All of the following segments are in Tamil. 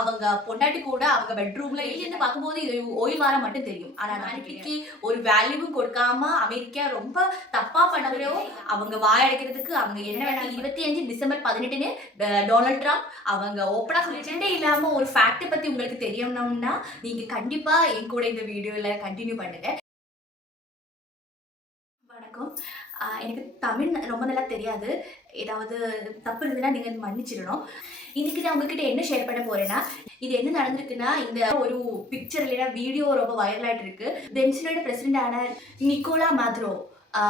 அவங்க பொண்டாட்டி கூட அவங்க பெட்ரூம்ல இருந்து பார்க்கும்போது இது ஓய்வு வாரம் மட்டும் தெரியும். ஆனா நாளைக்கு ஒரு வேல்யூவும் கொடுக்காம அமெரிக்கா ரொம்ப தப்பா பண்ணவரோ அவங்க வாயடைக்கிறதுக்கு அவங்க என்ன வேணாலும் 25 டிசம்பர் 18ன்னு டொனால்ட் ட்ரம்ப் அவங்க ஓப்பனா சொல்லிட்டே இல்லாம ஒரு ஃபேக்ட் பத்தி உங்களுக்கு தெரியணும்னா நீங்க கண்டிப்பா என் கூட இந்த வீடியோல கண்டினியூ பண்ணுங்க. வணக்கம். எனக்கு தமிழ் ரொம்ப நல்லா தெரியாது. ஏதாவது தப்பு இருந்ததுன்னா நீங்க மன்னிச்சிடணும். இன்னைக்கு நான் உங்ககிட்ட என்ன ஷேர் பண்ண போறேன்னா, இது என்ன நடந்திருக்குன்னா, இந்த ஒரு பிக்சர் இல்லைன்னா வீடியோ ரொம்ப வைரல் ஆயிட்டு இருக்கு. வெனிசுலாவோட பிரசிடென்டான நிக்கோலா மாதுரோ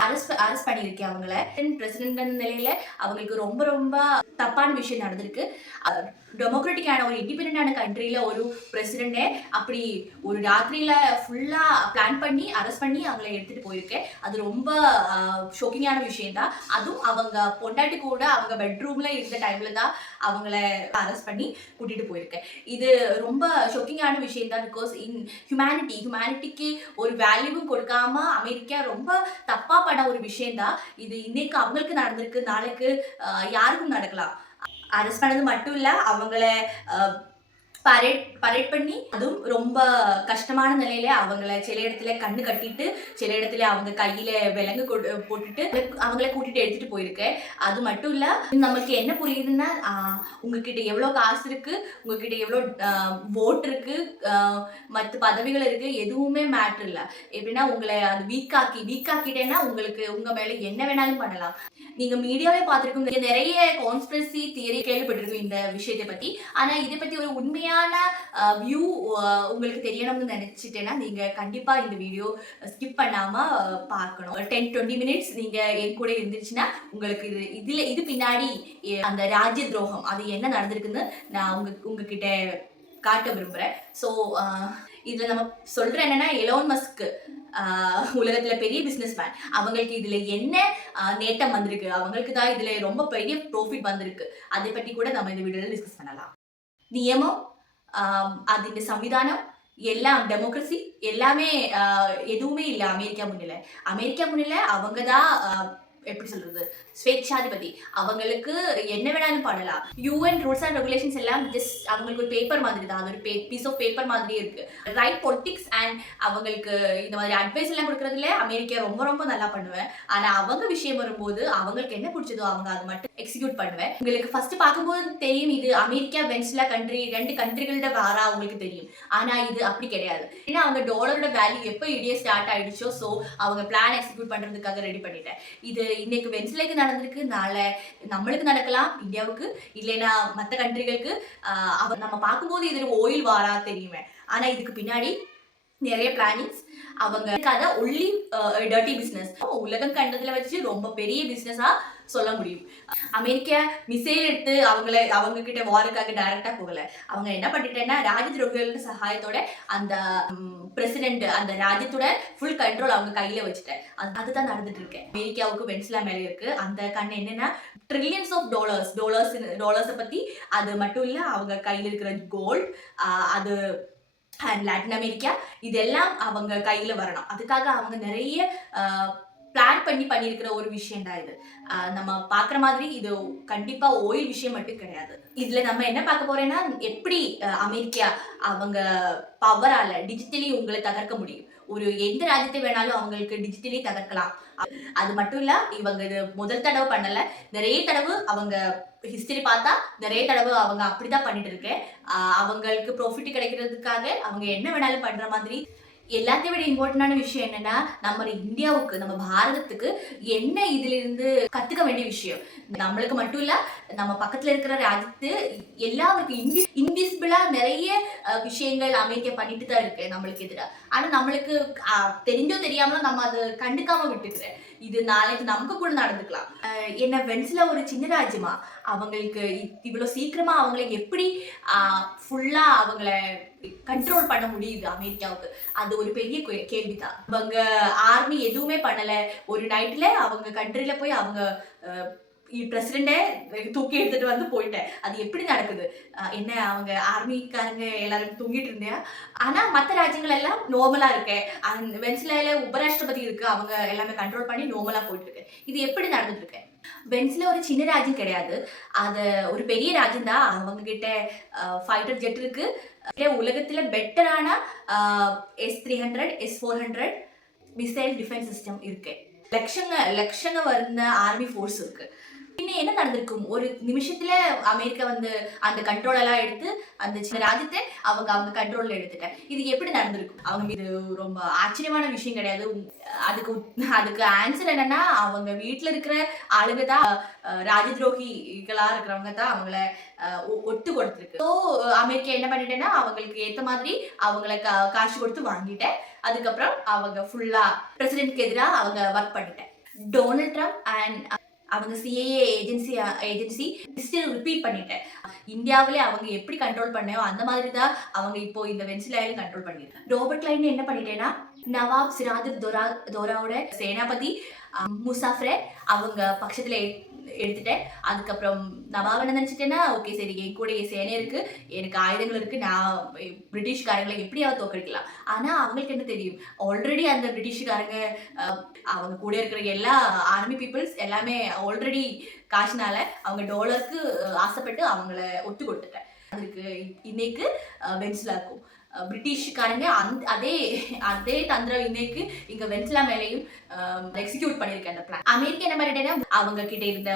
அரெஸ்ட் பண்ணியிருக்கேன் அவங்கள. பிரசிடென்ட் நிலையில அவங்களுக்கு ரொம்ப ரொம்ப தப்பான விஷயம் நடந்திருக்கு. டெமோக்ராட்டிக்கான ஒரு இண்டிபெண்டன்டான கண்ட்ரியில ஒரு பிரசிடென்டே அப்படி ஒரு ராத்திரியில ஃபுல்லா பிளான் பண்ணி அரெஸ்ட் பண்ணி அவங்கள எடுத்துட்டு போயிருக்கேன். அது ரொம்ப ஷோக்கிங்கான விஷயம் தான். அதுவும் அவங்க பொண்டாட்டி கூட அவங்க பெட்ரூம்ல இருந்த டைம்ல தான் அவங்கள அரெஸ்ட் பண்ணி கூட்டிட்டு போயிருக்கேன். இது ரொம்ப ஷோக்கிங்கான விஷயம் தான். பிகாஸ் இன் ஹியூமனிட்டிக்கு ஒரு வேல்யூவும் கொடுக்காம அமெரிக்கா ரொம்ப தப்பா பண்ண ஒரு விஷயம் தான். இது இன்னைக்கு அவங்களுக்கு நடந்திருக்கு, நாளைக்கு யாருக்கும் நடக்கலாம். அரெஸ்ட் பண்ணது மட்டும் இல்ல, அவங்கள பரேட் பண்ணி அதுவும் ரொம்ப கஷ்டமான நிலையில அவங்கள சில இடத்துல கண்ணு கட்டிட்டு சில இடத்துல அவங்க கையில விலங்கு போட்டுட்டு அவங்கள கூட்டிட்டு எடுத்துட்டு போயிருக்கேன். அது மட்டும் இல்ல, நம்மளுக்கு என்ன புரியுதுன்னா உங்ககிட்ட எவ்வளவு காசு இருக்கு, உங்ககிட்ட எவ்வளவு ஓட் இருக்கு, மற்ற பதவிகள் இருக்கு, எதுவுமே மேட்டர் இல்ல. எப்படின்னா உங்களை அது வீக்காக்கிட்டேன்னா உங்களுக்கு உங்க மேல என்ன வேணாலும் பண்ணலாம். நீங்க மீடியாவே பார்த்திருக்கீங்க, நிறைய கான்ஸ்பிரசி தியரி கேள்விப்பட்டிருக்கோம் இந்த விஷயத்தை பத்தி. ஆனா இதை பத்தி ஒரு உண்மையான வியூ உங்களுக்கு தெரியணும்னு நினைச்சிட்டேன்னா நீங்க கண்டிப்பா இந்த வீடியோ ஸ்கிப் பண்ணாம பார்க்கணும். 10-20 மினிட்ஸ் நீங்க என் கூட இருந்துச்சுன்னா உங்களுக்கு இது பின்னாடி அந்த ராஜ்ய துரோகம் அது என்ன நடந்திருக்குன்னு நான் உங்ககிட்ட காட்ட விரும்புறேன். ஸோ இதுல நம்ம சொல்ற என்னன்னா, எலோன் மஸ்க் உலகத்துல பெரிய பிசினஸ் மேன், அவங்களுக்கு இதுல என்ன நேட்டம் வந்திருக்கு, அவங்களுக்கு தான் இதுல ரொம்ப பெரிய ப்ராஃபிட் வந்திருக்கு. அதை பற்றி கூட நம்ம இந்த வீடியோல டிஸ்கஸ் பண்ணலாம். நியமம், அதின் சம்விதானம் எல்லாம், டெமோக்ரஸி எல்லாமே எதுவுமே இல்லை அமெரிக்கா முன்னில அவங்க தான் எப்படி சொல்றது, ஸ்வேச்சாதிபதி. அவங்களுக்கு என்ன வேணாலும் பண்ணலாம். யூஎன் ரூல்ஸ் அண்ட் ரெகுலேஷன்ஸ் எல்லாம் ஜஸ்ட் அவங்களுக்கு ஒரு பேப்பர் மாதிரி தான், அது ஒரு பீஸ் ஆஃப் பேப்பர் மாதிரியே இருக்கு. ரைட் பொலிட்டிக்ஸ் அண்ட் அவங்களுக்கு இந்த மாதிரி அட்வைஸ் எல்லாம் கொடுக்கறதுல அமெரிக்கா ரொம்ப ரொம்ப நல்லா பண்ணுவேன். ஆனா அவங்க விஷயம் வரும்போது அவங்களுக்கு என்ன பிடிச்சதோ அவங்க அதை மட்டும் எக்ஸிக்யூட் பண்ணுவேன். உங்களுக்கு ஃபர்ஸ்ட் பார்க்கும்போது தெரியும் இது அமெரிக்கா வெனிசுலா கண்ட்ரி, 2 கண்ட்ரிகளோட வாரா உங்களுக்கு தெரியும். ஆனா இது அப்படி கிடையாது. ஏன்னா அவங்க டாலரோட வேல்யூ எப்போ இடியே ஸ்டார்ட் ஆயிடுச்சோ, ஸோ அவங்க பிளான் எக்ஸிக்யூட் பண்றதுக்காக ரெடி பண்ணிட்டேன். இது இன்னைக்கு வெனிசுலாக்கு நடந்திருக்கு, நாளை நம்மளுக்கு நடக்கலாம், இந்தியாவுக்கு இல்லைன்னா மற்ற கண்ட்ரிகளுக்கு. நம்ம பார்க்கும்போது இது ஓயில் வாரா தெரியுமே, ஆனா இதுக்கு பின்னாடி நிறைய பிளானிங்ஸ். அவங்க கதை ஒன்லி டர்ட்டி பிசினஸ் உலகம் கண்டதுல வச்சு ரொம்ப பெரிய பிசினஸா சொல்ல முடியும். அமெரிக்கா மிசைல் எடுத்து அவங்க கிட்ட வாருக்காக டைரக்டா போகல. அவங்க என்ன பண்ணிட்டேன்னா ராஜ்ய சகாயத்தோட அந்த பிரசிடென்ட் அந்த ராஜ்யத்தோட ஃபுல் கண்ட்ரோல் அவங்க கையில வச்சுட்டேன். அதுதான் நடந்துட்டு இருக்கு. அமெரிக்காவுக்கு வெனிசுலா மேல இருக்கு அந்த கண். என்னன்னா ட்ரில்லியன்ஸ் ஆஃப் டாலர்ஸ் பத்தி. அது மட்டும் இல்ல, அவங்க கையில இருக்கிற கோல்ட், அது அண்ட் லாட்டின் அமெரிக்கா, இதெல்லாம் அவங்க கையில வரணும். அதுக்காக அவங்க நிறைய பிளான் பண்ணியிருக்கிற ஒரு விஷயம் தான் இது. நம்ம பாக்குற மாதிரி இது கண்டிப்பா ஓயில் விஷயம் மட்டும் கிடையாது. இதுல நம்ம என்ன பார்க்க போறேன்னா, எப்படி அமெரிக்கா அவங்க பவரால டிஜிட்டலி உங்களை தகர்க்க முடியும். ஒரு எந்த ராஜ்யத்தை வேணாலும் அவங்களுக்கு டிஜிட்டலி தகர்க்கலாம். அது மட்டும் இல்ல, இவங்க இது முதல் தடவை பண்ணல, நிறைய தடவை அவங்க ஹிஸ்டரி பார்த்தா நிறைய தடவை அவங்க அப்படிதான் பண்ணிட்டு இருக்கேன். அவங்களுக்கு ப்ராஃபிட் கிடைக்கிறதுக்காக அவங்க என்ன வேணாலும் பண்ற மாதிரி. எல்லாத்தையும் விட இம்பார்ட்டன்டான விஷயம் என்னன்னா, நம்ம இந்தியாவுக்கு, நம்ம பாரதத்துக்கு என்ன இதுல இருந்து கத்துக்க வேண்டிய விஷயம். நம்மளுக்கு மட்டும் இல்ல, நம்ம பக்கத்துல இருக்கிற ராஜ்யத்து எல்லாருக்கும் இன்விசிபிளா நிறைய விஷயங்கள் அமெரிக்கா பண்ணிட்டு தான் இருக்கு நம்மளுக்கு எதிராக. ஆனா நம்மளுக்கு தெரிஞ்சோ தெரியாமலோ நம்ம அதை கண்டுக்காம விட்டுக்கிறேன். இது நாளைக்கு நமக்கு கூட நடந்துக்கலாம். என்ன வெனிசுலா ஒரு சின்ன ராஜ்யமா, அவங்களுக்கு இவ்வளவு சீக்கிரமா அவங்களை எப்படி ஃபுல்லா அவங்கள கண்ட்ரோல் பண்ண முடியுது அமெரிக்காவுக்கு? அது ஒரு பெரிய கேள்விதான். அவங்க ஆர்மி எதுவுமே பண்ணல. ஒரு நைட்ல அவங்க கண்ட்ரில போய் அவங்க பிரசிடென்டே தூக்கி எடுத்துட்டு வந்து போயிட்டேன். அது எப்படி நடக்குது? என்ன அவங்க ஆர்மிக்காரங்க எல்லாரும் தூங்கிட்டு இருந்தியா? ஆனா மத்த ராஜ்யங்கள் எல்லாம் நார்மலா இருக்கு. வெனிசுலால உபராஷ்டிரபதி இருக்கு. அவங்க எல்லாமே கண்ட்ரோல் பண்ணி நார்மலா போயிட்டு இருக்கு. இது எப்படி நடந்துட்டு இருக்கு? வெனிசுலா ஒரு சின்ன ராஜ்யம் கிடையாது. அது ஒரு பெரிய ராஜ்யம் தான். அவங்க கிட்ட ஃபைட்டர் ஜெட் இருக்கு. உலகத்துல பெட்டரான S-300, S-400 missile defence system இருக்கு. லட்சங்க வருന്ന ஆர்மி ஃபோர்ஸ் இருக்கு. பின்ன என்ன நடந்திருக்கும்? ஒரு நிமிஷத்துல அமெரிக்கா வந்து அந்த கண்ட்ரோல் எல்லாம் எடுத்து அந்த சின்ன ராஜ்யத்தை அவங்க கண்ட்ரோல்ல எடுத்துட்டேன். இது எப்படி நடந்திருக்கும்? அவங்க இது ரொம்ப ஆச்சரியமான விஷயம் கிடையாது. அதுக்கு ஆன்சர் என்னன்னா, அவங்க வீட்டுல இருக்கிற ஆளுங்க தான் ராஜ துரோகிகளா இருக்கிறவங்க தான் அவங்கள ஒட்டு கொடுத்துருக்கு. ஸோ அமெரிக்கா என்ன பண்ணிட்டேன்னா, அவங்களுக்கு ஏத்த மாதிரி அவங்கள காசு கொடுத்து வாங்கிட்டேன். அதுக்கப்புறம் அவங்க ஃபுல்லா பிரசிடென்ட்க்கு எதிராக அவங்க ஒர்க் பண்ணிட்டேன். டொனால்ட் ட்ரம்ப் அண்ட் அவங்க சிஏஏ ஏஜென்சி ஸ்டில் ரிப்பீட் பண்ணிட்டேன். இந்தியாவிலே அவங்க எப்படி கண்ட்ரோல் பண்ணையோ அந்த மாதிரி தான் அவங்க இப்போ இந்த வெனிசுலாவிலும் கண்ட்ரோல் பண்ணிருக்காங்க. ராபர்ட் கிளைன் என்ன பண்ணிட்டேன்னா, நவாப் சிராஜ் தோராவோட சேனாபதி முசாஃப்ரே அவங்க பட்சத்துல எடுத்துட்டேன். அதுக்கப்புறம் நவாப் என்ன நினைச்சிட்டேன்னா, ஓகே சரி, என் கூட என் சேனை இருக்கு, எனக்கு ஆயுதங்கள் இருக்கு, நான் பிரிட்டிஷ்காரங்களை எப்படியாவது தோக்கடிக்கலாம். ஆனா அவங்களுக்கு என்ன தெரியும், ஆல்ரெடி அந்த பிரிட்டிஷ்காரங்க அவங்க கூட இருக்கிற எல்லா ஆர்மி பீப்புள்ஸ் எல்லாமே ஆல்ரெடி காசுனால அவங்க டாலருக்கு ஆசைப்பட்டு அவங்கள ஒத்து கொடுத்துட்டேன். அதுக்கு இன்னைக்கு வெனிசுலா இருக்கும். பிரிட்டிஷ்காரங்க அதே தந்திரம் இன்னைக்கு இங்க வெனிசுலா மேலையும் எக்ஸிக்யூட் பண்ணிருக்கேன் அந்த பிளான். அமெரிக்கா என்ன பண்ணிட்டேன்னா, அவங்க கிட்ட இருந்த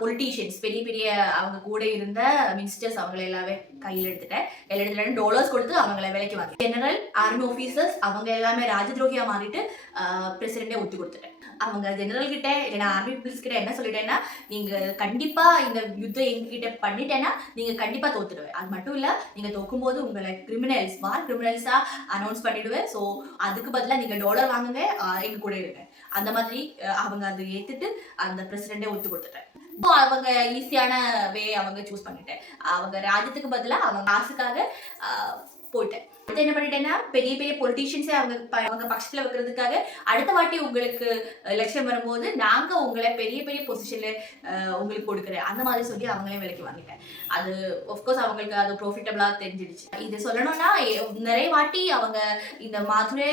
பொலிட்டீஷியன்ஸ், பெரிய அவங்க கூட இருந்த மினிஸ்டர்ஸ் அவங்களை எல்லாமே கையில் எடுத்துட்டேன். டாலர்ஸ் கொடுத்து அவங்களை விலைக்கு வாங்கி ஜெனரல் ஆர்மி ஆஃபீஸர்ஸ் அவங்க எல்லாமே ராஜ துரோகியா மாறிட்டு பிரசிடென்டே ஒத்து கொடுத்துட்டேன். அவங்க ஜெனரல் கிட்ட இல்லைன்னா ஆர்மி பீப்புள்ஸ் கிட்ட என்ன சொல்லிட்டேன்னா, நீங்க கண்டிப்பா இந்த யுத்தம் எங்ககிட்ட பண்ணிட்டேன்னா நீங்க கண்டிப்பா தோத்துடுவேன். அது மட்டும் இல்ல, நீங்க தோக்கும்போது உங்களை வார் கிரிமினல்ஸா அனௌன்ஸ் பண்ணிடுவேன். ஸோ அதுக்கு பதிலாக நீங்க டாலர் வாங்குங்க, எங்க கூட இருங்க. அந்த மாதிரி அவங்க அதை ஏத்துட்டு அந்த பிரசிடென்டே ஒத்து கொடுத்துட்டேன். அவங்க ஈஸியான அவங்க சூஸ் பண்ணிட்டேன். அவங்க ராஜ்யத்துக்கு பதிலாக அவங்க காசுக்காக போயிட்டேன். என்ன பண்ணிட்டேன்னா, பெரிய பொலிட்டீஷியன்ஸே அவங்க பட்சத்துல வைக்கிறதுக்காக அடுத்த வாட்டி உங்களுக்கு எலெக்ஷன் வரும்போது நாங்க உங்களை பெரிய பொசிஷன்ல உங்களுக்கு கொடுக்குறேன் அந்த மாதிரி சொல்லி அவங்களே விலைக்கு வாங்கிட்டேன். அது ஆஃப்கோர்ஸ் அவங்களுக்கு அது ப்ராஃபிட்டபிளா தெரிஞ்சிடுச்சு. இது சொல்லணும்னா, நிறைய வாட்டி அவங்க இந்த மாதுரை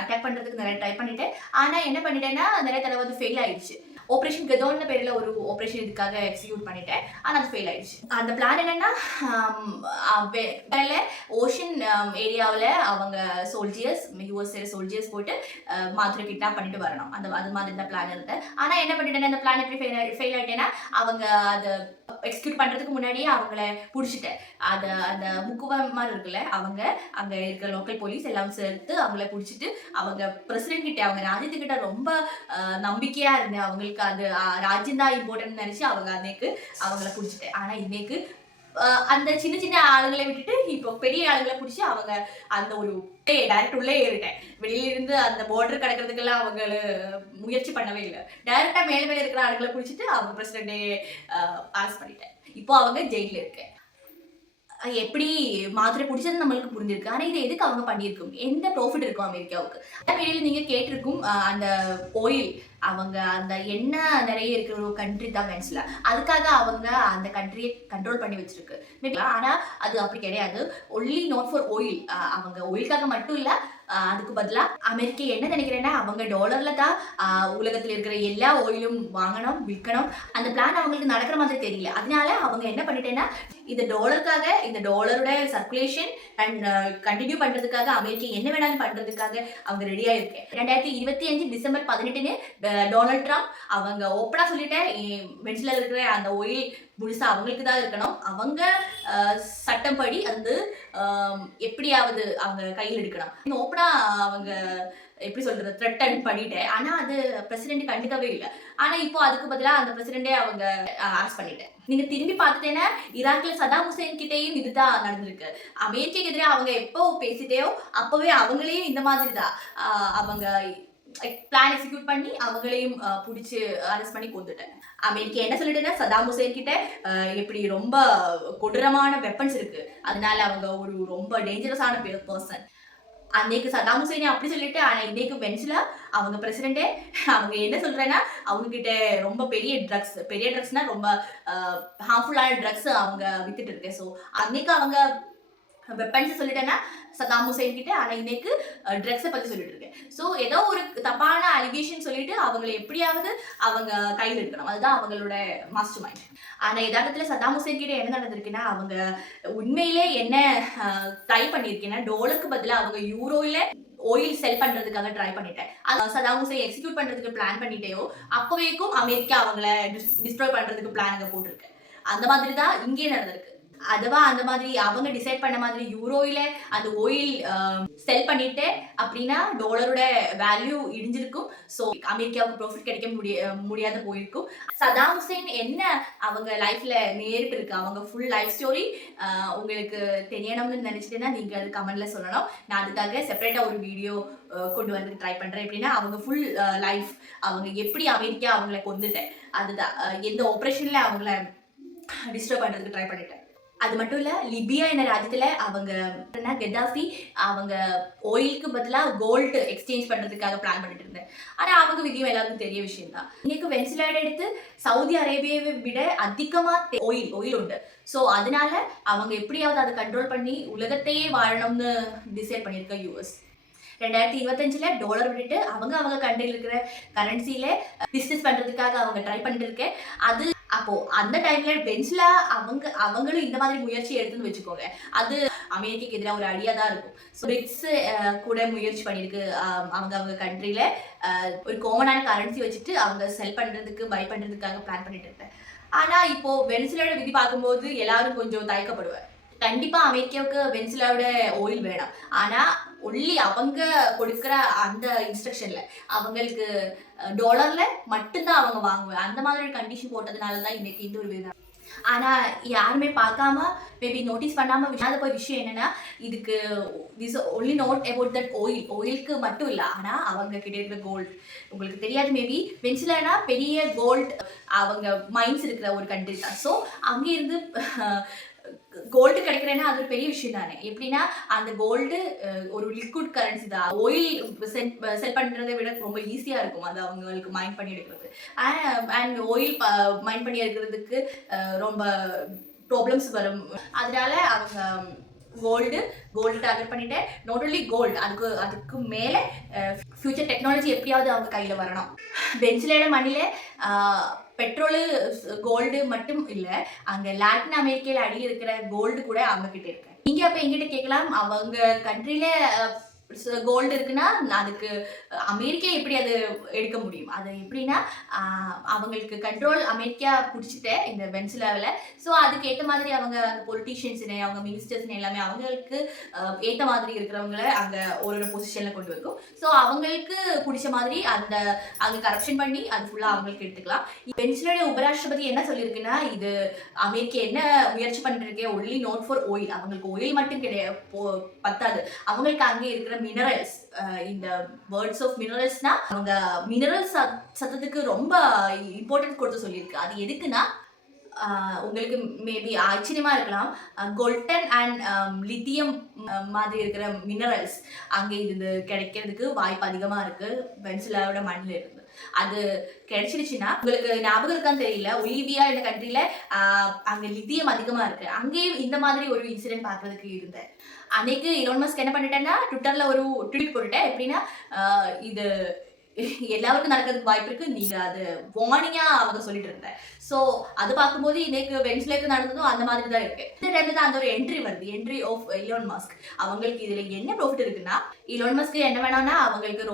அட்டாக் பண்றதுக்கு நிறைய ட்ரை பண்ணிட்டேன். ஆனா என்ன பண்ணிட்டேன்னா, நிறைய தடவை வந்து ஃபெயில் ஆயிடுச்சு. ஆப்ரேஷன் கெதோன் பேர்ல ஒரு ஆப்ரேஷன் இதுக்காக எக்ஸிக்யூட் பண்ணிட்டேன். ஆனா அது ஃபெயில் ஆயிடுச்சு. அந்த பிளான் என்னன்னா, ஓஷன் ஏரியாவில் அவங்க சோல்ஜியர்ஸ் யூஎஸ்ஏ சோல்ஜியர்ஸ் போயிட்டு மாத்திரை கிட்னாப் பண்ணிட்டு வரணும். அது மாதிரி தான் பிளான் இருந்தது. ஆனா என்ன பண்ணிட்டேன்னா, அந்த பிளான் எப்படி ஃபெயில் ஆயிட்டேன்னா, அவங்க அதை எக்ஸிக்யூட் பண்றதுக்கு முன்னாடியே அவங்கள பிடிச்சிட்டேன். அந்த முக்குவமார் இருக்குல்ல, அவங்க அங்க இருக்கிற லோக்கல் போலீஸ் எல்லாம் சேர்த்து அவங்கள பிடிச்சிட்டு அவங்க பிரசிடென்ட் கிட்ட அவங்க ராஜ்யத்துக்கிட்ட ரொம்ப நம்பிக்கையா இருந்தேன். அவங்களுக்கு அது ராஜ்யம் தான் இம்பார்ட்டன்ட் நினைச்சு அவங்கள பிடிச்சிட்டேன். ஆனா இன்னைக்கு அந்த சின்ன ஆளுங்களை விட்டுட்டு இப்போ பெரிய ஆளுங்களை பிடிச்சி அவங்க அந்த ஒரு டைரக்ட் உள்ளே ஏறிட்டேன். வெளியில இருந்து அந்த பார்டர் கடக்கிறதுக்கெல்லாம் அவங்க முயற்சி பண்ணவே இல்லை. டைரக்டா மேல இருக்கிற ஆளுங்களை பிடிச்சிட்டு அவங்க பிரசிடென்டே அரெஸ்ட் பண்ணிட்டேன். இப்போ அவங்க ஜெயில இருக்கேன். எப்படி மாத்திரை பிடிச்சது நம்மளுக்கு புரிஞ்சிருக்கு. ஆனா இது எதுக்கு அவங்க பண்ணியிருக்கும், எந்த ப்ராஃபிட் இருக்கும் அமெரிக்காவுக்கு? வீடியோல நீங்க கேட்டிருக்கும், அந்த ஆயில் அவங்க அந்த எண்ணெய் நிறைய இருக்கிற ஒரு கண்ட்ரி தான் வெனிசுலா. அதுக்காக அவங்க அந்த கண்ட்ரியை கண்ட்ரோல் பண்ணி வச்சிருக்கு. ஆனா அது அப்படி கிடையாது. Only not for oil. அவங்க ஆயிலுக்காக மட்டும் இல்ல, அதுக்கு பதிலா அமெரிக்கா என்ன நினைக்கிறேன்னா, அவங்க டாலர்ல தான் உலகத்துல இருக்கிற எல்லா ஆயிலும் வாங்கணும், விற்கணும். அந்த பிளான் அவங்களுக்கு நடக்கிற மாதிரி தெரியல. அதனால அவங்க என்ன பண்ணிட்டேன்னா, இந்த டாலருக்காக, இந்த டாலரோட சர்க்குலேஷன் அண்ட் கண்டினியூ பண்றதுக்காக அமெரிக்கா என்ன வேணாலும் பண்றதுக்காக அவங்க ரெடியா இருக்கேன். 2025 டிசம்பர் 18 டொனால்ட் ட்ரம்ப் அவங்க ஓப்பனா சொல்லிட்டேன், வெனிசுலால இருக்கிற அந்த ஆயில் முழுசா அவங்களுக்கு தான் இருக்கணும். அவங்க சட்டம் படி வந்து எப்படியாவது அவங்க கையில் எடுக்கணும். ஓப்பனா அவங்க எப்படி சொல்றது, த்ரெட்டன் பண்ணிட்டேன். ஆனா அது பிரசிடென்ட் கண்டுக்கவே இல்லை. ஆனா இப்போ அதுக்கு பதிலாக அந்த பிரசிடென்டே அவங்க அரெஸ்ட் பண்ணிட்டேன். நீங்க திரும்பி பார்த்துட்டேன்னா, ஈராக்ல சதாம் ஹுசேன் கிட்டேயும் இதுதான் நடந்திருக்கு. அமெரிக்காக்கு எதிராக அவங்க எப்போ பேசிட்டேயோ அப்பவே அவங்களையும் இந்த மாதிரி தான் அவங்க பிளான் எக்ஸிக்யூட் பண்ணி அவங்களையும் பிடிச்சி அரெஸ்ட் பண்ணி கொண்டுட்டேன். அமெரிக்கா என்ன சொல்லிட்டேன்னா, சதாம் ஹுசேன் கிட்ட எப்படி ரொம்ப கொடூரமான வெப்பன்ஸ் இருக்கு, அதனால அவங்க ஒரு ரொம்ப டேஞ்சரஸான பர்சன். அன்னைக்கு சதாம் ஹுசைனை அப்படி சொல்லிட்டு, ஆனா இன்னைக்கு வெனிசுலா அவங்க பிரசிடென்ட்டே அவங்க என்ன சொல்றேன்னா, அவங்க கிட்ட ரொம்ப பெரிய ட்ரக்ஸ்னா ரொம்ப ஹார்ம்ஃபுல்லான ட்ரக்ஸ் அவங்க வித்துட்டு இருக்கு. ஸோ அன்னைக்கு அவங்க வெப்பன்ஸ் சொல்லிட்டேன்னா சதாம் ஹுசைன் கிட்ட, ஆனா இன்னைக்கு ட்ரக்ஸை பத்தி சொல்லிட்டு இருக்கேன். ஸோ ஏதோ ஒரு தப்பான அலிகேஷன் சொல்லிட்டு அவங்களை எப்படியாவது அவங்க கையில் எடுக்கணும், அதுதான் அவங்களோட மாஸ்டர் மைண்ட். ஆனா யதார்த்தத்துல சதாம் ஹுசைன் கிட்ட என்ன நடந்திருக்குன்னா, அவங்க உண்மையிலே என்ன ட்ரை பண்ணியிருக்கேன்னா, டாலருக்கு பதிலா அவங்க யூரோல ஆயில் செல் பண்றதுக்காக ட்ரை பண்ணிட்டேன். சதாம் ஹுசைன் எக்ஸிக்யூட் பண்றதுக்கு பிளான் பண்ணிட்டேயோ அப்போவேக்கும் அமெரிக்கா அவங்கள டிஸ்ட்ராய் பண்றதுக்கு பிளான் அங்க போட்டிருக்கு. அந்த மாதிரி தான் இங்கே நடந்திருக்கு. அதுவா அந்த மாதிரி அவங்க டிசைட் பண்ண மாதிரி யூரோயில அந்த ஆயில் செல் பண்ணிட்டு அப்படின்னா டாலரோட வேல்யூ இடிஞ்சிருக்கும். ஸோ அமெரிக்காவுக்கு ப்ராஃபிட் கிடைக்க முடியாத போயிருக்கும். சதாம் ஹுசைன் என்ன அவங்க லைஃப்ல நேரிட்டு இருக்கு, அவங்க ஃபுல் லைஃப் ஸ்டோரி உங்களுக்கு தெரியணும்னு நினைச்சிட்டேன்னா நீங்க அது கமெண்ட்ல சொல்லணும். நான் அதுக்காக செப்பரேட்டா ஒரு வீடியோ கொண்டு வந்து ட்ரை பண்றேன். எப்படின்னா அவங்க ஃபுல் லைஃப் அவங்க எப்படி அமெரிக்கா அவங்கள கொண்டுட்டேன், அதுதான் எந்த ஆப்ரேஷன்ல அவங்கள டிஸ்டர்ப் பண்றதுக்கு ட்ரை பண்ணிட்டேன். அது மட்டும் இல்ல, லிபியா என்ற ராஜ்யத்துல அவங்க கெடாஃபி அவங்க ஆயிலுக்கு பதிலாக கோல்டு எக்ஸ்சேஞ்ச் பண்றதுக்காக பிளான் பண்ணிட்டு இருந்தேன். ஆனா அவங்க விதியும் எல்லாருக்கும் தெரிய விஷயம் தான். இன்னைக்கு வெனிசுலாவை எடுத்து சவுதி அரேபியாவை விட அதிகமா ஆயில் உண்டு. ஸோ அதனால அவங்க எப்படியாவது அதை கண்ட்ரோல் பண்ணி உலகத்தையே வாழணும்னு டிசைட் பண்ணியிருக்க யூஎஸ். 2025 டாலர் விட்டுட்டு அவங்க கண்ட்ரியில் இருக்கிற கரன்சியில பிசினஸ் பண்றதுக்காக அவங்க ட்ரை பண்ணிட்டு இருக்கேன். அது அப்போ அந்த டைம்ல வெனிசுலா அவங்களும் இந்த மாதிரி முயற்சி எடுத்துன்னு வச்சுக்கோங்க, அது அமெரிக்காக்கு எதிராக ஒரு அடியா தான் இருக்கும். பிரிக்ஸ் கூட முயற்சி பண்ணிருக்கு. அவங்க கண்ட்ரியில ஒரு காமனான கரன்சி வச்சுட்டு அவங்க செல் பண்றதுக்கு பை பண்றதுக்காக பிளான் பண்ணிட்டு இருப்பேன். ஆனா இப்போ வெனிசுலாவோட விதி பார்க்கும்போது எல்லாரும் கொஞ்சம் தயக்கப்படுவார். கண்டிப்பா அமெரிக்காவுக்கு வெனிசுலாவோட ஆயில் வேணும். ஆனா ஒன்லி அவங்க கொடுக்குற அந்த இன்ஸ்ட்ரக்ஷன்ல அவங்களுக்கு டாலர்ல மட்டும்தான் அவங்க வாங்குவாங்க. அந்த மாதிரி கண்டிஷன் போட்டதுனாலதான் இன்னைக்கு இந்த ஒரு விதம். ஆனா யாருமே பார்க்காம மேபி நோட்டீஸ் பண்ணாம விசாத போய் விஷயம் என்னன்னா, இதுக்கு this only not about that ஆயிலுக்கு மட்டும் இல்லை, ஆனா அவங்க கிட்ட இருக்கிற கோல்டு. உங்களுக்கு தெரியாது, மேபி வெனிசுலானா பெரிய கோல்டு அவங்க மைன்ஸ் இருக்கிற ஒரு கண்ட்ரி தான். ஸோ அங்கே இருந்து கோல்டு கிடைக்கிறேன்னா அது ஒரு பெரிய விஷயம் தானே. எப்படின்னா அந்த கோல்டு ஒரு லிக்விட் கரன்சி தான். ஆயில் செல் பண்றதை விட ரொம்ப ஈஸியா இருக்கும் அது அவங்களுக்கு மைண்ட் பண்ணி எடுக்கிறது. அண்ட் ஆயில் மைண்ட் பண்ணி எடுக்கிறதுக்கு ரொம்ப ப்ராப்ளம்ஸ் வரும். அதனால அவங்க கோல்டு டார்கெட் பண்ணிட்டேன். நாட் ஒன்லி கோல்டு, அதுக்கு மேலே ஃபியூச்சர் டெக்னாலஜி எப்படியாவது அவங்க கையில் வரணும். வெனிசுலாவோட மண்ணில பெட்ரோலு கோல்டு மட்டும் இல்லை, அங்கே லாட்டின் அமெரிக்காவில் அடி இருக்கிற கோல்டு கூட அவங்க கிட்ட இருக்கு. நீங்க அப்போ எங்கிட்ட கேட்கலாம், அவங்க கண்ட்ரியில கோல்டு இருக்குன்னா அதுக்கு அமெரிக்கா எப்படி அது எடுக்க முடியும்? அது எப்படின்னா அவங்களுக்கு கண்ட்ரோல் அமெரிக்கா பிடிச்சிட்டு இந்த வெனிசுலாவில். ஸோ அதுக்கு ஏற்ற மாதிரி அவங்க அந்த பொலிட்டீஷியன்ஸுன்னு அவங்க மினிஸ்டர்ஸ்னு எல்லாமே அவங்களுக்கு ஏற்ற மாதிரி இருக்கிறவங்கள அங்கே ஒரு பொசிஷனில் கொண்டு வைக்கும். ஸோ அவங்களுக்கு பிடிச்ச மாதிரி அங்கே கரப்ஷன் பண்ணி அது ஃபுல்லாக அவங்களுக்கு எடுத்துக்கலாம். வெனிசுலாவுடைய உபராஷ்டிரபதி என்ன சொல்லியிருக்குன்னா, இது அமெரிக்கா என்ன முயற்சி பண்ணிருக்கே ஒன்லி நாட் ஃபார் ஆயில். அவங்களுக்கு ஆயில் மட்டும் பத்தாது, அவங்களுக்கு அங்கே இருக்கிற மினரல்ஸ், இந்த வேர்ட்ஸ் ஆஃப் மினரல்ஸ்னா அவங்க மினரல்ஸ் சத்தத்துக்கு ரொம்ப இம்பார்ட்டன்ஸ் கொடுத்து சொல்லியிருக்கு. அது எதுக்குன்னா, உங்களுக்கு மேபி ஆச்சரியமா இருக்கலாம், கோல்டன் அண்ட் லித்தியம் மாதிரி இருக்கிற மினரல்ஸ் அங்கே இருந்து கிடைக்கிறதுக்கு வாய்ப்பு அதிகமா இருக்கு வெனிசுலாவோட மண்ணில் இருந்து. அது கிடைச்சிருச்சுன்னா, உங்களுக்கு ஞாபகம் இருக்கான்னு தெரியல, ஒலிவியா இந்த கண்ட்ரியில அங்க லித்தியம் அதிகமா இருக்கு. அங்கேயும் இந்த மாதிரி ஒரு இன்சிடென்ட் பார்க்கறதுக்கு இருந்தேன். அன்னைக்கு எலான் மஸ்க் என்ன பண்ணிட்டேன்னா, ட்விட்டர்ல ஒரு ட்வீட் போட்டுட்டேன். எப்படின்னா, இது எல்லாருக்கும் நடக்கிறதுக்கு வாய்ப்பு இருக்கு, நீங்க அது வார்னிங்கா அவங்க சொல்லிட்டு இருந்தேன். ஸோ அது பார்க்கும்போது இன்னைக்கு வெனிசுலாக்கு நடந்ததும் அந்த மாதிரி தான் இருக்கு. இந்த டைம்ல தான் அந்த ஒரு என்ட்ரி ஆஃப் எலான் மஸ்க். அவங்களுக்கு இதுல என்ன ப்ராஃபிட் இருக்குன்னா, எலான் மஸ்க் என்ன வேணாம்னா அவங்களுக்கு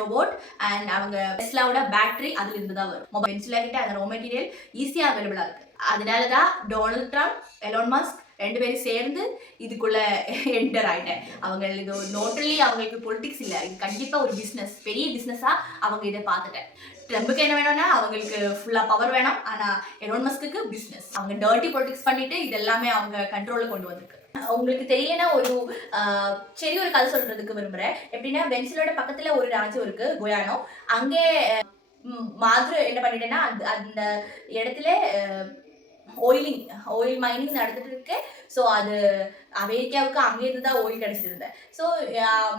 ரோபோட் அண்ட் அவங்க டெஸ்லாவோட பேட்டரி அதுல இருந்து தான் வரும். வெனிசுலா கிட்ட அந்த ரா மெட்டீரியல் ஈஸியா அவைலபிளா இருக்கு. அதனாலதான் டொனால்ட் ட்ரம்ப், எலான் மஸ்க் ரெண்டு பேரும் சேர்ந்து இதுக்குள்ள என்டர் ஆயிட்டேன். அவங்க இது நோட்டலி அவங்களுக்கு பொலிட்டிக்ஸ் இல்லை, இது கண்டிப்பா ஒரு பிசினஸ், பெரிய பிசினஸா அவங்க இதை பார்த்துட்டேன். ட்ரம்புக்கு என்ன வேணும்னா அவங்களுக்கு ஃபுல்லா பவர் வேணும், ஆனா எலான் மஸ்க்கு பிசினஸ். அவங்க டர்ட்டி பொலிட்டிக்ஸ் பண்ணிட்டு இது எல்லாமே அவங்க கண்ட்ரோல்ல கொண்டு வந்திருக்கு. உங்களுக்கு தெரியனா ஒரு கதை சொல்றதுக்கு விரும்புறேன். எப்படின்னா, வெனிசுலாவோட பக்கத்துல ஒரு ராஜ்யம் இருக்கு, குயானோ. அங்கே மாதிரி என்ன பண்ணிட்டேன்னா, அந்த இடத்துல ஆயில் மைனிங் நடந்துட்டு இருக்கு. ஸோ அது அமெரிக்காவுக்கு அங்கேருந்து தான் ஆயில் கிடைச்சிட்டு. ஸோ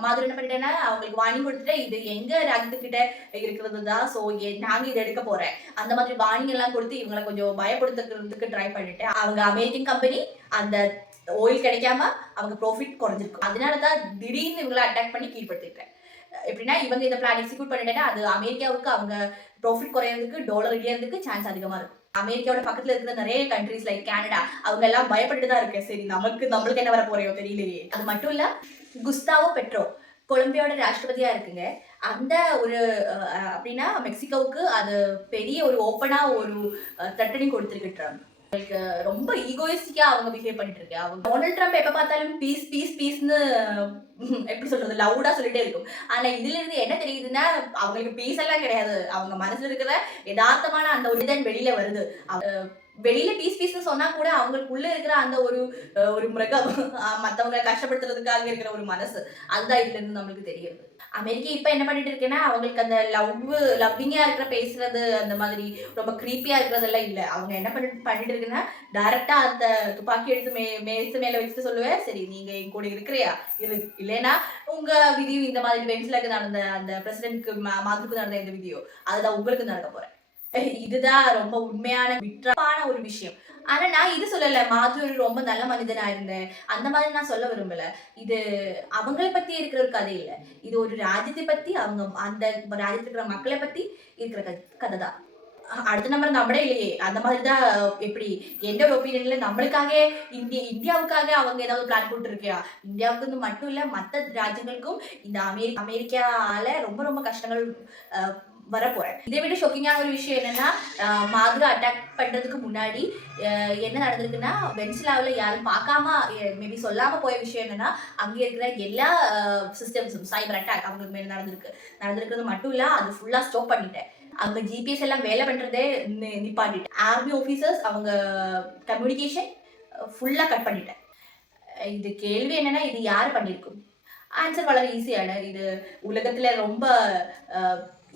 மாதிரி என்ன பண்ணிட்டேன்னா அவங்களுக்கு வார்னிங் கொடுத்துட்டு இது எங்க ராஜ்யத்துக்கிட்ட இருக்கிறது தான். ஸோ நாங்கள் இதை எடுக்க போறேன் அந்த மாதிரி வார்னிங் எல்லாம் கொடுத்து இவங்களை கொஞ்சம் பயப்படுத்துறதுக்கு ட்ரை பண்ணிட்டேன். அவங்க அமெரிக்கன் கம்பெனி அந்த ஆயில் கிடைக்காம அவங்க ப்ராஃபிட் குறைஞ்சிருக்கும். அதனால தான் திடீர்னு இவங்களை அட்டாக் பண்ணி கீழ்படுத்திட்டேன். எப்படின்னா இவங்க இந்த பிளான் எக்ஸிக்யூட் பண்ணிட்டேன்னா அது அமெரிக்காவுக்கு அவங்க ப்ராஃபிட் குறையிறதுக்கு டாலர் இடியறதுக்கு சான்ஸ் அதிகமா இருக்கும். அமெரிக்காவோட பக்கத்துல இருக்கிற நிறைய கண்ட்ரிஸ் லைக் கனடா அவங்க எல்லாம் பயப்பட்டு தான் இருக்கு. சரி நம்மளுக்கு என்ன வர போறையோ தெரியலையே. அது மட்டும் இல்ல குஸ்தாவோ பெட்ரோ கொலம்பியாவோட ராஷ்டிரபதியா இருக்குங்க. அந்த ஒரு அப்படின்னா மெக்சிகோவுக்கு அது பெரிய ஒரு ஓப்பனா ஒரு தட்டணி கொடுத்துருக்கு ட்ரம்ப். ரொம்ப ஈகோயிஸ்டிக்கா அவங்க பிஹேவ் பண்ணிட்டு இருக்கு. அவங்க டொனால்ட் ட்ரம்ப் எப்ப பார்த்தாலும் பீஸ் பீஸ் பீஸ்னு எப்படி சொல்றது லவுடா சொல்லிட்டே இருக்கும். ஆனா இதுல இருந்து என்ன தெரியுதுன்னா அவங்களுக்கு பீஸ் எல்லாம் கிடையாது. அவங்க மனசுல இருக்கிற யதார்த்தமான அந்த ஒளிதான் வெளியில வருது. வெளியில பீஸ்னு சொன்னா கூட அவங்களுக்குள்ள இருக்கிற அந்த ஒரு மிருகம் மத்தவங்களை கஷ்டப்படுத்துறதுக்காக இருக்கிற ஒரு மனசு அதுதான் இதுல இருந்து நம்மளுக்கு தெரியுது. அமெரிக்கா இப்ப என்ன பண்ணிட்டு இருக்குன்னா அவங்களுக்கு அந்த லவ்விங்கா இருக்கிற பேசுறது அந்த மாதிரி ரொம்ப கிரீப்பியா இருக்கிறதெல்லாம் இல்ல. அவங்க என்ன பண்ணிட்டு இருக்குன்னா டைரக்டா அந்த துப்பாக்கி எடுத்து மேசு மேல வச்சுட்டு சொல்லுவேன், சரி நீங்க என் கூட இருக்கிறியா இல்லைன்னா உங்க விதியோ இந்த மாதிரி வென்ஸ்லக்கு நடந்த அந்த பிரசிடென்ட்க்கு மாதுக்கு நடந்த இந்த விதியோ அதுதான் உங்களுக்கு நடக்க போறேன். இதுதான் ரொம்ப உண்மையான விற்றான ஒரு விஷயம். ஆனா நான் இது சொல்லல மாது ரொம்ப நல்ல மனிதனா இருந்தேன் அந்த மாதிரி நான் சொல்ல விரும்பல. இது அவங்களை பத்தி இருக்கிற ஒரு கதை இல்ல. இது ஒரு ராஜ்யத்தை பத்தி அவங்க அந்த ராஜ்யத்துல இருக்கிற மக்களை பத்தி இருக்கிற கதை தான். அடுத்த நம்பர் நம்மளே இல்லையே அந்த மாதிரிதான். எப்படி எந்த ஒரு ஒப்பீனியன்ல நம்மளுக்காக இந்தியாவுக்காக அவங்க ஏதாவது பிளான் போட்டு இருக்கியா? இந்தியாவுக்கு மட்டும் இல்ல மற்ற ராஜ்யங்களுக்கும் இந்த அமெரிக்கால ரொம்ப ரொம்ப கஷ்டங்கள் வரப்போறேன். இதை விட ஷாக்கிங்கான ஒரு விஷயம் என்னன்னா மாதுரை அட்டாக் பண்றதுக்கு முன்னாடி என்ன நடந்திருக்குன்னா வெனிசுலாவில் யாரும் பார்க்காம மேபி சொல்லாம போய விஷயம் என்னன்னா அங்கே இருக்கிற எல்லா சிஸ்டம்ஸும் சைபர் அட்டாக் அவங்களுக்கு மேல நடந்திருக்கிறது மட்டும் இல்ல அது ஃபுல்லா ஸ்டாப் பண்ணிட்டேன். அவங்க ஜிபிஎஸ் எல்லாம் வேலை பண்றதே நிப்பாட்டிட்டேன். ஆர்மி ஆஃபீஸர்ஸ் அவங்க கம்யூனிகேஷன் ஃபுல்லா கட் பண்ணிட்டேன். இது கேள்வி என்னன்னா இது யாரு பண்ணிருக்கும்? ஆன்சர் വളരെ ஈஸியான. இது உலகத்துல ரொம்ப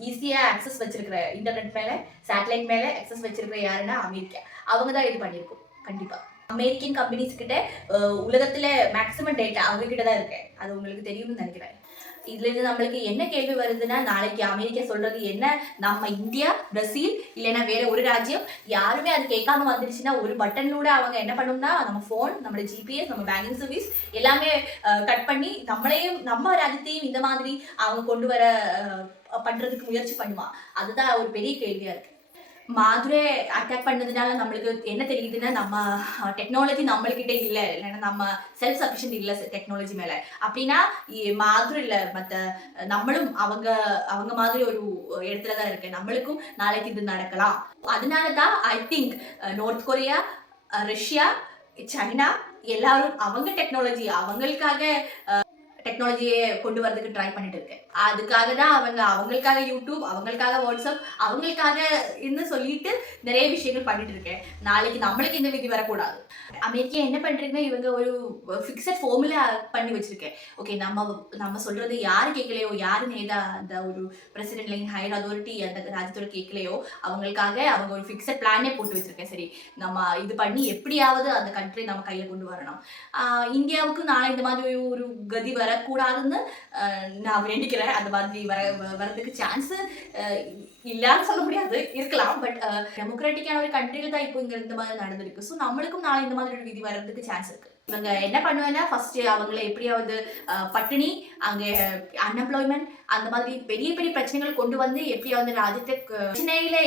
ஈஸியா ஆக்சஸ் வச்சிருக்கிற இன்டர்நெட் மேல சேட்டலைட் மேல ஆக்சஸ் வச்சிருக்கிற யாருன்னா அமெரிக்கா. அவங்க தான் இது பண்ணியிருக்கும். கண்டிப்பா அமெரிக்கன் கம்பெனிஸ் கிட்ட உலகத்துல மேக்சிமம் டேட்டா அவங்க கிட்ட தான் இருக்கு. அது உங்களுக்கு தெரியும்னு நினைக்கிறேன். இதுல இருந்து நம்மளுக்கு என்ன கேள்வி வருதுன்னா நாளைக்கு அமெரிக்கா சொல்றது என்ன நம்ம இந்தியா பிரேசில் இல்லைன்னா வேற ஒரு ராஜ்யம் யாருமே அது கேட்காம வந்துருச்சுன்னா ஒரு பட்டன்லூட அவங்க என்ன பண்ணும்னா நம்ம போன் நம்மளோட ஜிபிஎஸ் நம்ம பேங்கிங் சர்வீஸ் எல்லாமே கட் பண்ணி நம்மளையும் நம்ம ராஜ்யத்தையும் இந்த மாதிரி அவங்க கொண்டு வர பண்றதுக்கு முயற்சி பண்ணுமா? அதுதான் ஒரு பெரிய கேள்வியா இருக்கு. மாதுரை அட்டாக் பண்ணதுனால நம்மளுக்கு என்ன தெரியுதுன்னா நம்ம டெக்னாலஜி நம்மள்கிட்ட இல்லை இல்லைன்னா நம்ம செல்ஃப் சஃபிஷியன்ட் இல்லை டெக்னாலஜி மேல. அப்படின்னா மாதுரை இல்லை மற்ற நம்மளும் அவங்க மாதிரி ஒரு இடத்துல தான் இருக்கு. நம்மளுக்கும் நாளைக்கு இது நடக்கலாம். அதனாலதான் I think north Korea Russia China எல்லாரும் அவங்க டெக்னாலஜி அவங்களுக்காக டெக்னாலஜியை கொண்டு வரதுக்கு ட்ரை பண்ணிட்டு இருக்கேன். அதுக்காக தான் அவங்களுக்காக யூடியூப் அவங்களுக்காக வாட்ஸ்அப் அவங்களுக்காக சொல்லிட்டு நிறைய விஷயங்கள் பண்ணிட்டு இருக்கேன். நாளைக்கு நம்மளுக்கு இந்த விதி வரக்கூடாது. அமெரிக்கா என்ன பண்றீங்கன்னா இவங்க ஒரு ஃபிக்ஸட் ஃபார்முலா பண்ணி வச்சிருக்கேன். ஓகே நம்ம சொல்றது யாரு கேட்கலையோ யாரு நேதா அந்த ஒரு பிரசிடென்ட் லைன் ஹையர் அத்தாரிட்டி அந்த ராஜ்யத்தோட கேட்கலையோ அவங்களுக்காக அவங்க ஒரு ஃபிக்ஸட் பிளானே போட்டு வச்சிருக்கேன். சரி நம்ம இது பண்ணி எப்படியாவது அந்த கண்ட்ரி நம்ம கையில கொண்டு வரணும். இந்தியாவுக்கு நாளை இந்த மாதிரி ஒரு கதி வரக்கூடாதுன்னு நான் வேண்டிக்கிறேன். அந்த மாதிரி வரதுக்கு சான்ஸ் இல்லன்னு சொல்ல முடியாது, இருக்கலாம். பட் டெமோக்ராட்டிக்கான ஒரு கண்ட்ரியில தான் இப்போ இங்க இந்த மாதிரி நடந்திருக்கு. ஸோ நம்மளுக்கும் நாளை இந்த மாதிரி ஒரு விதி வர்றதுக்கு சான்ஸ் இருக்கு. இவங்க என்ன பண்ணுவேன்னா ஃபர்ஸ்ட் அவங்களை எப்படியாவது பட்டினி அங்க அன்எம்ப்ளாய்மெண்ட் அந்த மாதிரி பெரிய பெரிய பிரச்சனைகள் கொண்டு வந்து எப்படியாவது ராஜ்யத்தை பிரச்சனையில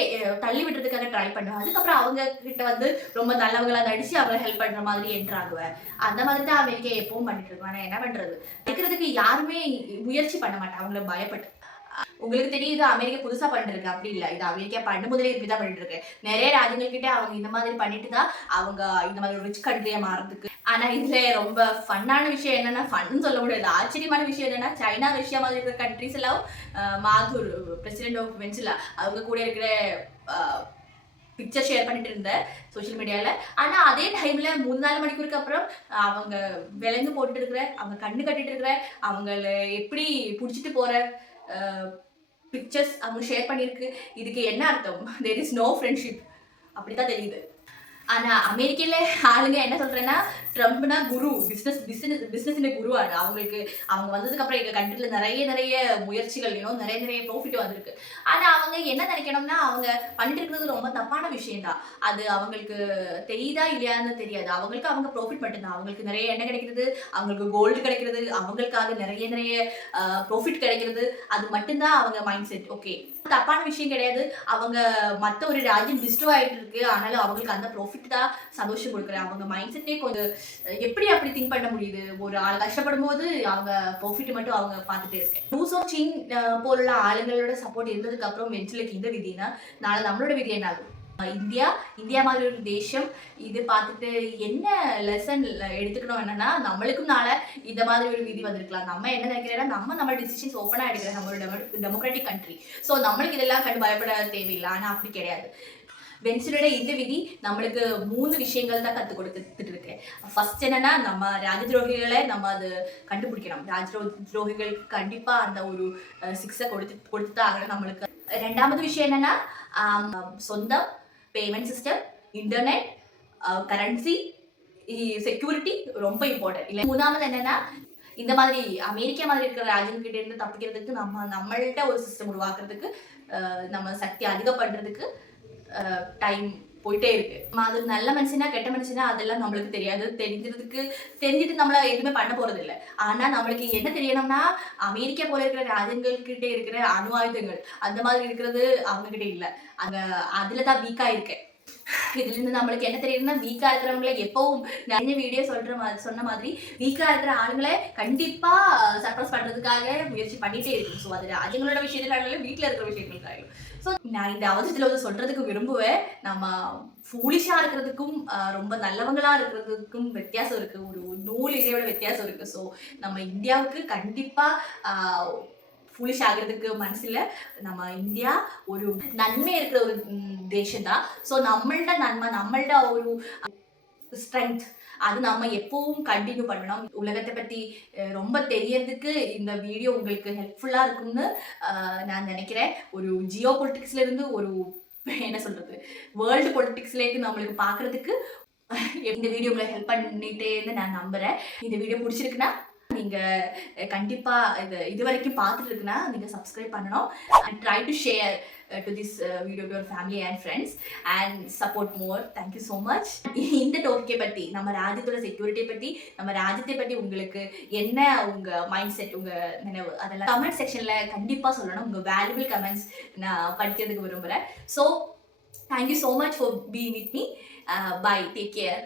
தள்ளி விடுறதுக்காக ட்ரை பண்ணுவேன். அதுக்கப்புறம் அவங்க கிட்ட ரொம்ப நல்லவங்களா நடிச்சு அவங்க ஹெல்ப் பண்ற மாதிரி என்ட்ராகுவேன். அந்த மாதிரி தான் அமெரிக்கா எப்பவும் பண்ணிட்டு இருக்கோம். ஆனா என்ன பண்றது இருக்கிறதுக்கு யாருமே முயற்சி பண்ண மாட்டாங்க அவங்கள பயப்பட்டு. உங்களுக்கு தெரியுது அமெரிக்கா புதுசா பண்ணிட்டு இருக்கு அப்படி இல்ல. இது அமெரிக்கா பண்ண முதலே இப்படிதான் பண்ணிட்டு இருக்கு. நிறைய ராஜ்யங்கள் கிட்ட அவங்க இந்த மாதிரி பண்ணிட்டு தான் அவங்க இந்த மாதிரி ரிச் கண்ட்ரியா மாறதுக்கு. ஆனா இதுல ரொம்ப ஃபன்னான விஷயம் என்னன்னா ஃபன்னு சொல்ல முடியாது ஆச்சரியமான விஷயம் என்னன்னா சைனா ரஷ்யா மாதிரி இருக்கிற கண்ட்ரிஸ் எல்லாம் மாதுர் பிரசிடென்ட் ஆஃப் வெனிசுலா அவங்க கூட இருக்கிற பிக்சர் ஷேர் பண்ணிட்டு இருந்தேன் சோஷியல் மீடியால. ஆனா அதே டைம்ல 3-4 மணிக்கூருக்கு அப்புறம் அவங்க விலங்கு போட்டுட்டு இருக்கிற அவங்க கண்ணு கட்டிட்டு இருக்கிற அவங்கள எப்படி புடிச்சிட்டு போற பிக்சர்ஸ் அவங்க ஷேர் பண்ணியிருக்கு. இதுக்கு என்ன அர்த்தம்? தேர் இஸ் நோ ஃப்ரெண்ட்ஷிப் அப்படித்தான் தெரியுது. ஆனா அமெரிக்கையில ஆளுங்க என்ன சொல்றேன்னா, ட்ரம்ப்னா குரு, பிசினஸ் குருவாണ്. அவங்களுக்கு அவங்க வந்ததுக்கு அப்புறம் எங்க கண்ட்ரில நிறைய முயற்சிகள் நிறைய ப்ராஃபிட் வந்திருக்கு. ஆனா அவங்க என்ன நினைக்கணும்னா, அவங்க பண்ணிட்டு இருக்கிறது ரொம்ப தப்பான விஷயம் தான். அது அவங்களுக்கு தெரியுதா இல்லையான்னு தெரியாது. அவங்களுக்கு அவங்க ப்ராஃபிட் மட்டும்தான். அவங்களுக்கு நிறைய எண்ணெய் கிடைக்கிறது, அவங்களுக்கு கோல்டு கிடைக்கிறது, அவங்களுக்காக நிறைய ப்ராஃபிட் கிடைக்கிறது. அது மட்டும்தான் அவங்க மைண்ட் செட். ஓகே, தப்பான விஷயம் கிடையாது. அவங்க மத்த ஒரு ராஜ்யம் டிஸ்ட்ராய் ஆயிட்டு இருக்கு. ஆனாலும் அவங்களுக்கு அந்த ப்ராஃபிட் தான் சந்தோஷம் கொடுக்குறேன். அவங்க மைண்ட் செட்டே கொஞ்சம் எப்படி அப்படி திங்க் பண்ண முடியுது? ஒரு ஆள் கஷ்டப்படும் போது அவங்க ப்ராஃபிட் மட்டும் அவங்க பார்த்துட்டே இருக்கேன். ரூஸ் ஆஃப் சீன் போലുള്ള ஆளுங்களோட சப்போர்ட் இருந்ததுக்கு அப்புறம் வெஞ்சலுக்கு இந்த விதினா, நாளை நம்மளோட விதி என்ன ஆகும்? இந்தியா மாதிரி ஒரு தேசம் இது பார்த்துட்டு என்ன லெசன் எடுத்துக்கணும் என்னன்னா, நம்மளுக்கும் நாளை இந்த மாதிரி ஒரு விதி வந்திருக்கலாம். நம்ம என்ன நினைக்கிறேன்னா, நம்ம டிசிஷன்ஸ் ஓப்பனா எடுக்கிறோம். நம்மளோட டெமோக்ராட்டிக் கண்ட்ரி. ஸோ நம்மளுக்கு இதெல்லாம் கண்டு பயப்பட தேவையில்லை. ஆனா அப்படி கிடையாது. வென்சலோட இந்த விதி நம்மளுக்கு 3 விஷயங்கள் தான் கற்றுக் கொடுத்துட்டு இருக்கு. ஃபர்ஸ்ட் என்னன்னா, நம்ம ராஜ துரோகிகளை நம்ம அது கண்டுபிடிக்கணும். ராஜ துரோகிகளுக்கு கண்டிப்பா அந்த ஒரு சிக்ஸை கொடுத்து தான் ஆகணும் நம்மளுக்கு. ரெண்டாவது விஷயம் என்னன்னா, சொந்தம், payment system, internet, currency, security ரொம்ப இம்பார்ட்டன்ட். இல்லை, மூணாவது என்னன்னா, இந்த மாதிரி அமெரிக்கா மாதிரி இருக்கிற ராஜ்யம் கிட்ட இருந்து தப்பிக்கிறதுக்கு நம்மள்ட்ட ஒரு சிஸ்டம் உருவாக்குறதுக்கு, நம்ம சக்தி அதிகம் பண்றதுக்கு டைம் போயிட்டே இருக்கு. அது நல்ல மனுஷனா கெட்ட மனுஷனா அதெல்லாம் நம்மளுக்கு தெரியாது. தெரிஞ்சிட்டு நம்மள எதுவுமே பண்ண போறது இல்லை. ஆனா நம்மளுக்கு என்ன தெரியணும்னா, அமெரிக்கா போல இருக்கிற ராஜ்யங்கள் கிட்ட இருக்கிற அணு ஆயுதங்கள் அந்த மாதிரி இருக்கிறது அவங்க கிட்ட இல்லை. அங்க அதுலதான் வீக்கா இருக்கு. இதுல இருந்து நம்மளுக்கு என்ன தெரியுதுன்னா, வீக்கா இருக்கிறவங்களை எப்பவும் நிறைய வீடியோ சொன்ன மாதிரி வீக்கா இருக்கிற ஆளுங்களை கண்டிப்பா சர்ப்ரைஸ் பண்றதுக்காக முயற்சி பண்ணிட்டே இருக்கு. ஸோ அது அதுங்களோட விஷயத்துல வீட்டுல இருக்கிற விஷயங்களுக்காக. ஸோ நான் இந்த அவசரத்துல வந்து சொல்றதுக்கு விரும்புவேன், நம்ம ஃபூலிஷா இருக்கிறதுக்கும் ரொம்ப நல்லவங்களா இருக்கிறதுக்கும் வித்தியாசம் இருக்கு. ஒரு நூல் இதையோட வித்தியாசம் இருக்கு. ஸோ நம்ம இந்தியாவுக்கு கண்டிப்பா ஃபூலிஷ் ஆகிறதுக்கு மனசில் நம்ம இந்தியா ஒரு நன்மை இருக்கிற ஒரு தேசம் தான். ஸோ நம்மள்ட நன்மை, நம்மள்ட ஒரு ஸ்ட்ரென்த் அது நம்ம எப்பவும் கண்டினியூ பண்ணணும். உலகத்தை பற்றி ரொம்ப தெரியறதுக்கு இந்த வீடியோ உங்களுக்கு ஹெல்ப்ஃபுல்லாக இருக்கும்னு நான் நினைக்கிறேன். ஒரு ஜியோ பொலிட்டிக்ஸ்ல இருந்து ஒரு என்ன சொல்றது, வேர்ல்டு பொலிட்டிக்ஸ்லேருந்து நம்மளுக்கு பார்க்கறதுக்கு இந்த வீடியோ உங்களை ஹெல்ப் பண்ணிட்டேன்னு நான் நம்புறேன். இந்த வீடியோ பிடிச்சிருக்குன்னா நீங்க கண்டிப்பா இது வரைக்கும் பார்த்துட்டு இருக்குன்னா நீங்க சப்ஸ்கிரைப் பண்ணணும். and try to share to this video to your family and friends and support more. Thank you so much. இந்த டாபிக்கை பத்தி, நம்ம ராஜ்யத்தோட செக்யூரிட்டி பத்தி, நம்ம ராஜ்யத்தை பத்தி உங்களுக்கு என்ன உங்க மைண்ட் செட், உங்க நினைவு, அதெல்லாம் கமெண்ட் செக்ஷன்ல கண்டிப்பா சொல்லணும். உங்க வேல்யூபிள் கமெண்ட்ஸ் நான் படிக்கிறதுக்கு விரும்புறேன். So thank you so much for being with me. Bye, take care.